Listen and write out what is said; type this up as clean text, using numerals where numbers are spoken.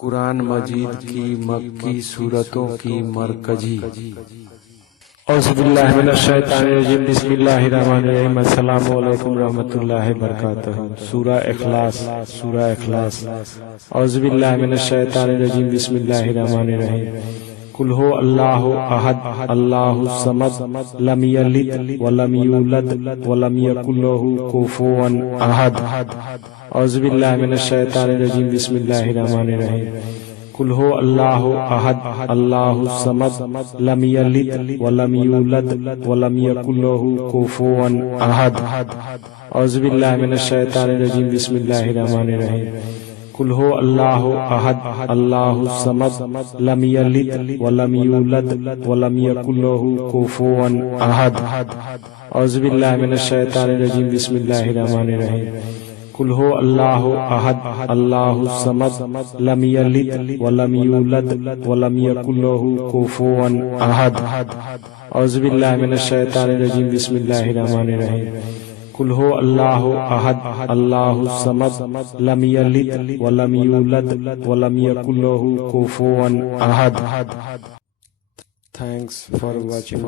قرآن مجید کی مکی سورتوں کی مرکزی اعوذ باللہ من الشیطان الرجیم بسم اللہ الرحمن الرحیم السلام علیکم ورحمۃ اللہ وبرکاتہ سورہ اخلاص اعوذ باللہ من الشیطان الرجیم بسم اللہ الرحمن الرحیم قل هو اللہ احد اللہ الصمد لم یلد ولم یولد ولم یکن له کفوا احد اعوذ باللہ من الشیطان الرجیم بسم اللہ الرحمن الرحیم قل هو اللہ احد اللہ الصمد لم یلد ولم یولد ولم یکن له کفوا احد اعوذ باللہ من الشیطان الرجیم بسم اللہ الرحمن الرحیم قل هو اللہ احد اللہ الصمد لم یلد ولم یولد ولم یکن له کفوا احد اعوذ باللہ من الشیطان الرجیم بسم اللہ الرحمن الرحیم قل هو اللہ احد اللہ الصمد لم یلد ولم یولد ولم یکن له کفوا احد اعوذ باللہ من الشیطان الرجیم بسم اللہ الرحمن الرحیم قل هو اللہ احد اللہ الصمد لم یلد ولم یولد ولم یکن له کفوا احد. Thanks for watching.